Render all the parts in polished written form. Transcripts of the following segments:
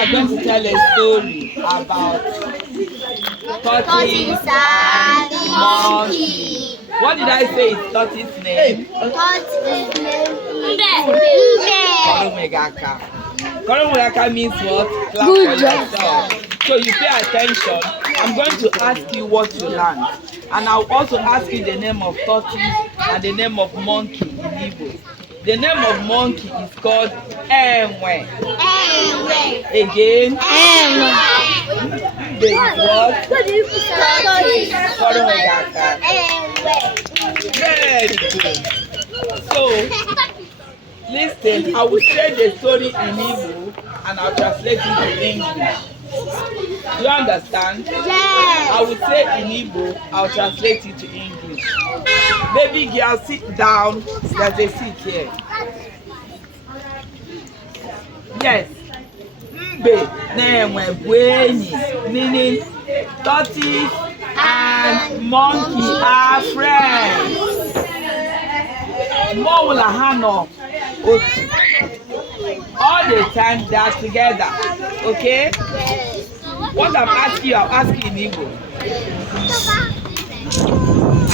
are going to tell a story about tortoise and monkey. What did I say is tortoise's name? Tortoise's name. Koromegaka. Koromegaka means what? Clap for yourself. So you pay attention. I'm going to ask you what you learned. And I'll also ask you the name of tortoise and the name of monkey in Igbo. The name of monkey is called Enwe. Enwe. Again. Enwe. There is what? Koromegaka. Enwe. Very good. So, listen, I will say the story in Igbo and I'll translate it to English. Do you understand? Yes. I will say in Igbo, I'll translate it to English. Baby girl, sit down. There's a seat here. Yes. Mbe na-enwe bụ enyi, meaning tortoise and monkey are friends. Mọwụla ha nọ otu. All the time they are together. Okay? What I'm asking you, I'll ask you in Igbo.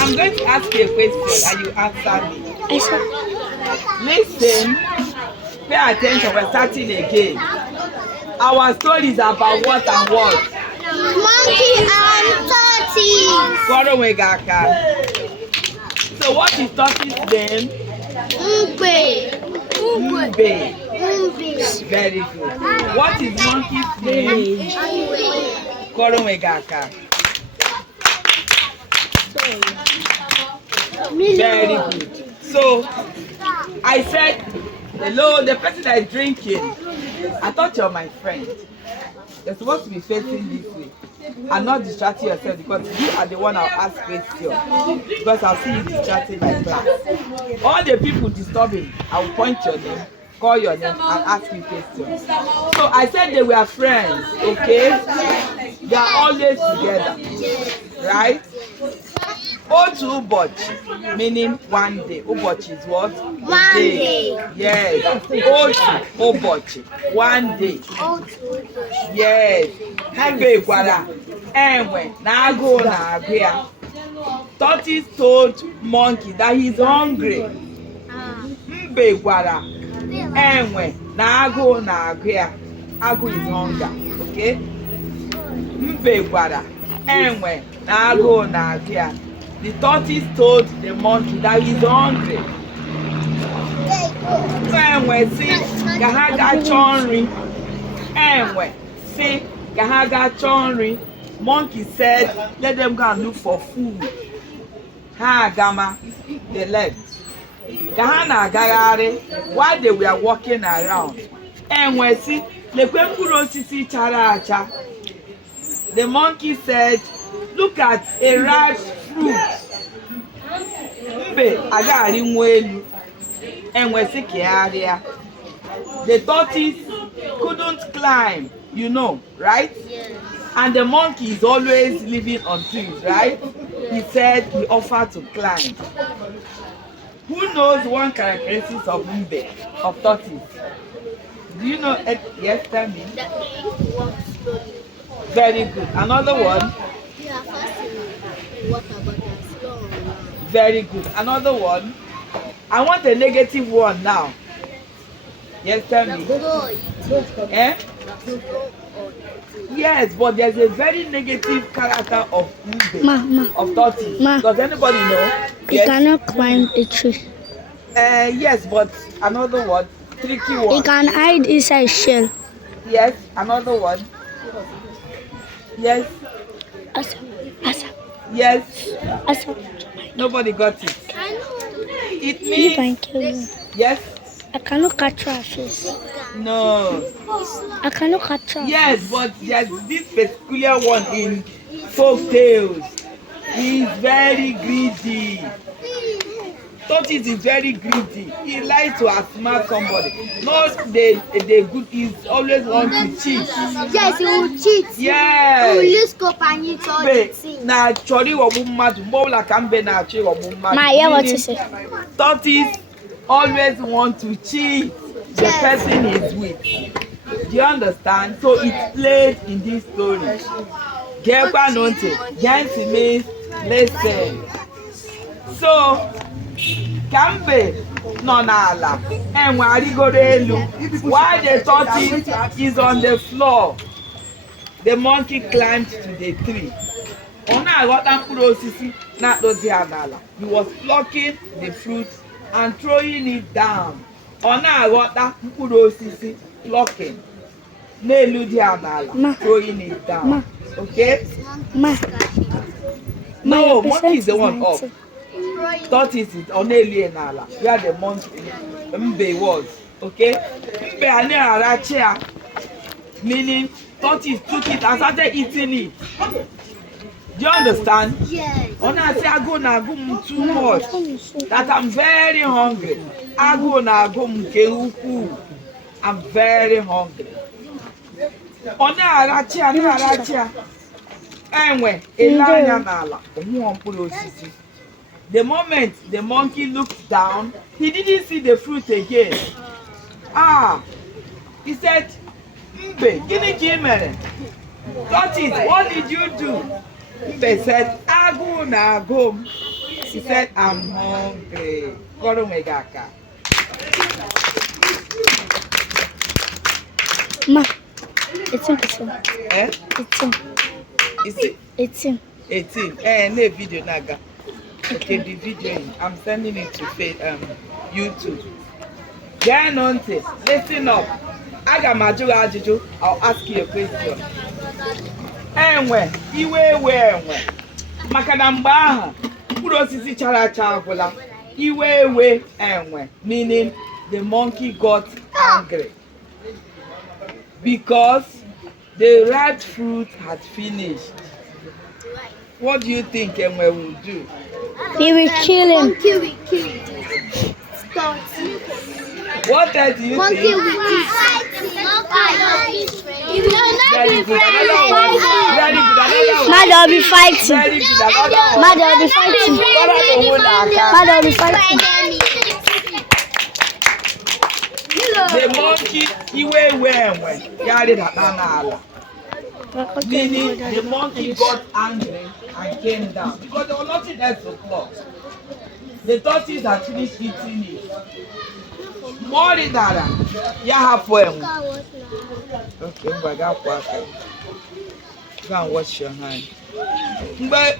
I'm going to ask you a question and you answer me. Listen, pay attention, we're starting again. Our story is about what and what? Monkey and tortoise. Koromegaka. So what is tortoise's name? Mbe. Mbe. Very good. What is monkey's name? Koromegaka. Very good. So I said, hello, the person that is drinking. I thought you're my friend. You're supposed to be facing this way and not distracting yourself, because you are the one I'll ask questions, because I'll see you distracting my class. All the people disturbing, I will point your name, call your name and ask you questions. So I said they were friends, okay? They are always together, right? Otu ụbọchị, meaning one day. Ụbọchị is what? One day. Yes. Otu ụbọchị, one day. Yes. Mbe gwara enwe na agụụ na-agụ ya. Tortoise told monkey that he's hungry. Mbe gwara enwe na agụụ na-agụ ya. Agụụ is hunger. Okay? Mbe gwara enwe na agụụ na-agụ ya. The tortoise told the monkey that he's hungry. Enwe sị ka ha gaa chọọ nri. Enwe sị ka ha gaa chọọ nri. Monkey said, let them go and look for food. Ha agama, they left. Ka ha na-agagharị, while they were walking around, enwe sị, lekwe mkpụrụ osisi chara acha. The monkey said, look at a ripe fruit. Mbe agagharị nwa elu. Enwe sị kegharịa. The tortoise couldn't climb, you know, right? Yes. And the monkey is always living on trees, right? He said he offered to climb. Who knows one characteristic of Mbe, of tortoise? Do you know it? Yes, tell me. Very good. Another one. Very good. Another one. I want a negative one now. Yes, tell me. Eh? Yes, but there's a very negative character of Mbe, of tortoise. Does anybody know? He cannot climb a tree. Yes, but another one. Tricky one. He can hide inside shell. Yes, another one. Yes. Asa. Yes. Asa. Nobody got it. It means. Yes. I cannot catch a fish. No. I cannot catch a Yes, but there's this peculiar one in folk tales. He's very greedy. Tortoise is very greedy. He likes to outsmart somebody. Not the good. He's always want to cheat. Yes, he will cheat. Yes. He will use scope and you told it. Na chori wobu mmadu. Mbola kambe na chori wobu mmadu. Ma, hear what you say. Tortoise always want to cheat the person he's with. Do you understand? So it's played in this story. Gekwa nonte. Gente means listen. So Kambe nọ n'ala enwe arịgoro elu. While the tortoise is on the floor, the monkey climbed to the tree. Ọ na-aghọta mkpụrụ osisi na-akpọzi ya n'ala. He was plucking the fruit and throwing it down. Ọ na-aghọta mkpụrụ osisi plucking n'elu dị ya n'ala, throwing it down. Okay? No, monkey is the one up. Tortoise is on n'elu n'ala. Where the monkey mbe was. Okay? Mbe a na-arachi ya, meaning tortoise took it and started eating it. Do you understand? Yes. When I say agụ na-agụ m too much, that I'm very hungry. Agụ na-agụ m nke ukwuu. I'm very hungry. Ọ na-arachi ya, na-arachi ya. Enwe ele anya n'ala, ọmụọ mkpụrụ osisi. The moment the monkey looked down, he didn't see the fruit again. He said, Mbe, gịnị ka ị mere? Tortoise, what did you do? Mbe said, agụ na-agụ m. He said, I'm hungry. Kọrọ onwe gị aka. Ma, 18%. Eh? 18. Is it 18. 18? No video naga. Okay, the video, I'm sending it to YouTube. Get on to listen up. Aga m ajụ ajụjụ. I'll ask you a question. Enwe, iwe enwe. Maka na mgbe ahụ, mkpụrụ osisi chara acha agwụla. Iwe enwe, meaning the monkey got angry because the ripe fruit had finished. What do you think Enwe will do? He will kill him. Monkey will kill him. What else do you Monkey think? will eat. Very good. Another one. Very good. Another one. Mother will be fighting. Very good. Another one. Mother will be fighting. Mother will be fighting. The monkey, iwe enwe, carried that n'ala. Meaning the monkey got angry and came down because there was nothing else to pluck. The tortoise had finished eating it. More than that, ya hapụ enwe. Okay, mgbe ga-akwụ aka. Go and wash your hand. Mgbe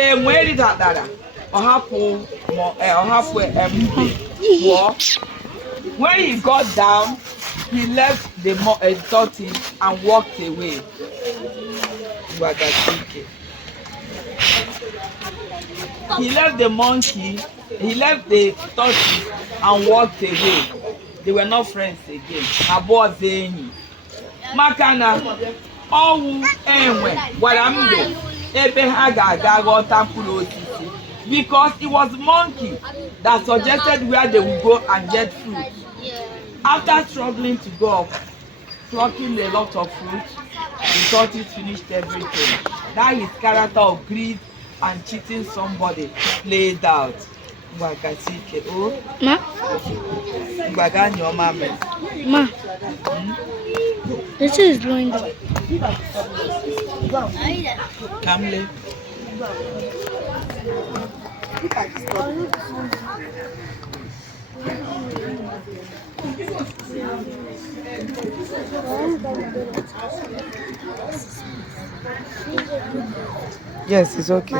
enwe ridatara, ọ hapụ mbe pụọ. When he got down, he left the tortoise and walked away. He left the monkey, he left the tortoise and walked away. They were not friends again. Abụọ enyi. Maka na ọnwụ enwe gwara mbe ebe ha ga-aga ghọta mkpụrụ osisi. Because it was monkey that suggested where they would go and get fruit. After struggling to go up, plucking a lot of fruit, the tortoise finished everything. That his character of greed and cheating somebody played out. Ma, this is blowing down. Kamle. Yes, it's okay.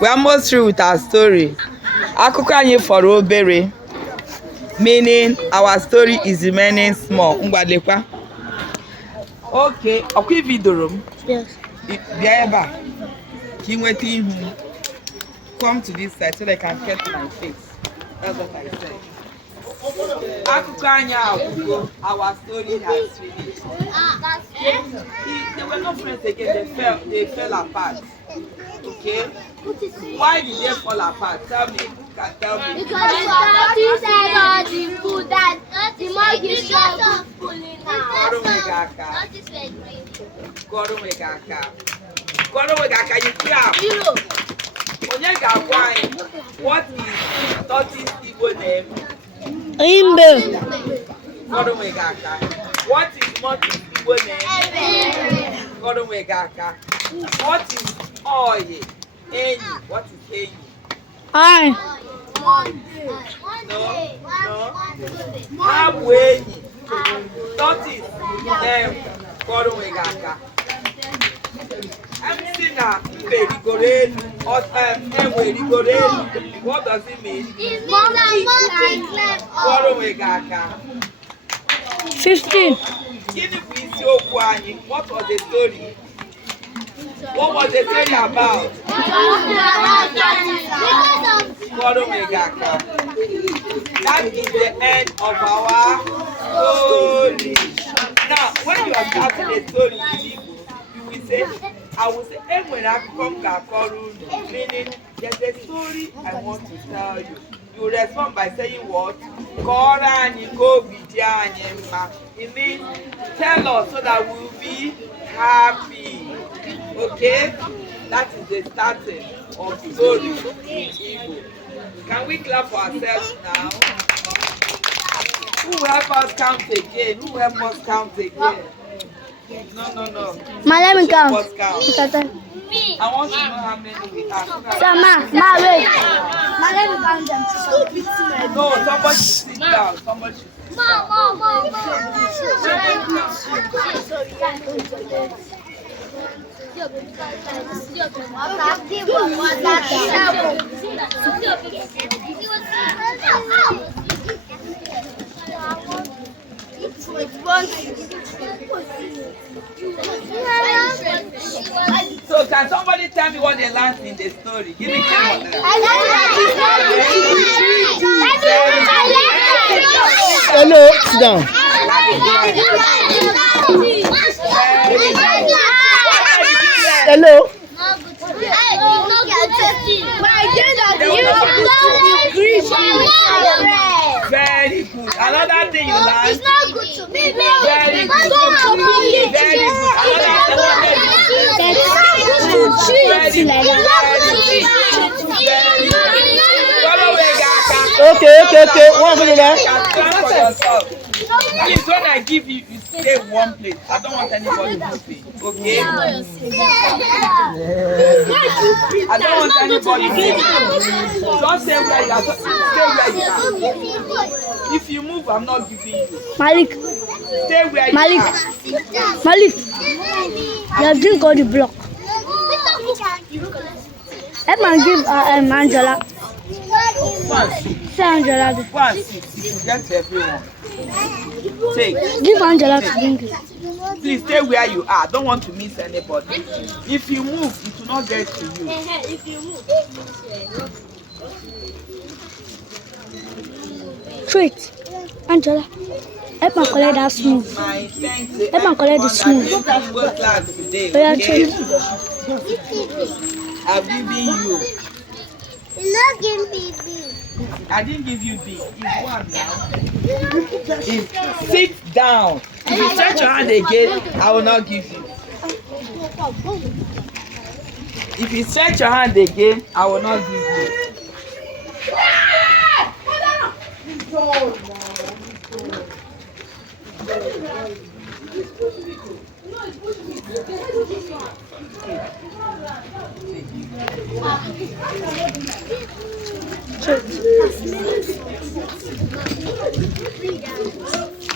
We're almost through with our story. Akụkọ anyị fọrọ obere, meaning our story is remaining small. Ngwadekwa. Okay, ọkwa ibidoro m. Yes. Bịa ebe a. Ka ị nweta ihu. Come to this side so they can get my face. That's what I said. Akụkọ anyị agwụgo. Our story has finished. They were not friends again. They fell apart. Okay? Why did they fall apart? Tell me. Who can tell me? Because the tortoise said all the food that the monkey started pulling out. Goro megaka. You clap. Imbe. What is monkey Igbo name? What is oye? Enyi. What is enyi? Aye. No. How enyi? Tortoise. Name. MC na mbe rigoro elu. Enwe rigoro elu. What does it mean? It means a monkey climbed up. 15. Gịnị bụ isiokwu anyị? What was the story? What was the story about? That is the end of our story. Now, when you are starting a story in Igbo, you will say, I will say, Enwe Akụkọ m ga-akọrọ unu, meaning there's a story I want to tell you. You respond by saying what? Kọrọ anyị ka obi dị anyị mma. It means tell us so that we will be happy. Okay? That is the starting of the story in Igbo. Can we clap for ourselves now? Who will help us count again? Who will help us count again? No. Ma, let me count. First count. I want to know how many we have. So, ma, wait. Ma, let me count them. No, somebody should sit down. Somebody should sit down. So can somebody tell me what they learned in the story? Give me 10 more. Hello, sit down. Hello. Very good. Another thing you learned. It's not good to me. Very good. Very good. Another Okay. One for that. for yourself. Please, when I give you, you stay one place. I don't want anybody to pay. Okay? I don't want anybody to pay. Don't stay where you are. Stay where you are. If you move, I'm not giving you. Malik. Stay where you Malik. are. Malik. You have drink all the block. Let me give Angela. Say Angela. Go and sit. If you get to everyone. Take. Give Angela to drink it. Please stay where you are. I don't want to miss anybody. If you move, it will not get to you. If you move. Treat. Angela. Help me collect that smooth. My thanks. Help me collect the smooth. Class today. Oh, yeah, Okay? treat. I've given you. You not give me B. I didn't give you B. It's one now. Sit down. If you stretch your hand again, I will not give you. If you stretch your hand again, I will not give you.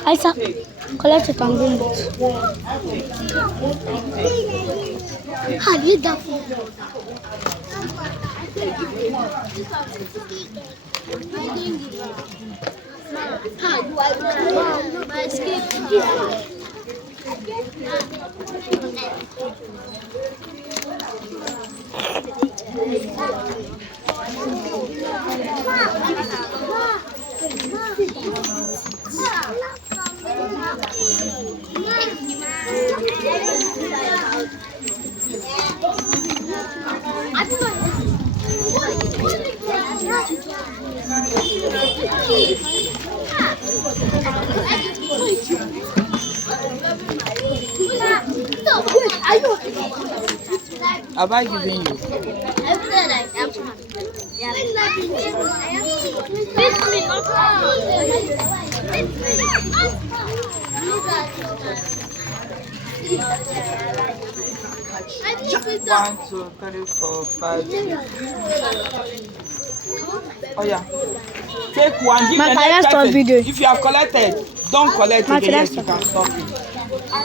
Aisa, collect it and bring it. How do you that? How do I my skin? Have I given you? 1, 2, 3, 4, 5, 6. Oh yeah. Take one. Give the next person. If you have collected, don't collect again. Yes, you can stop it.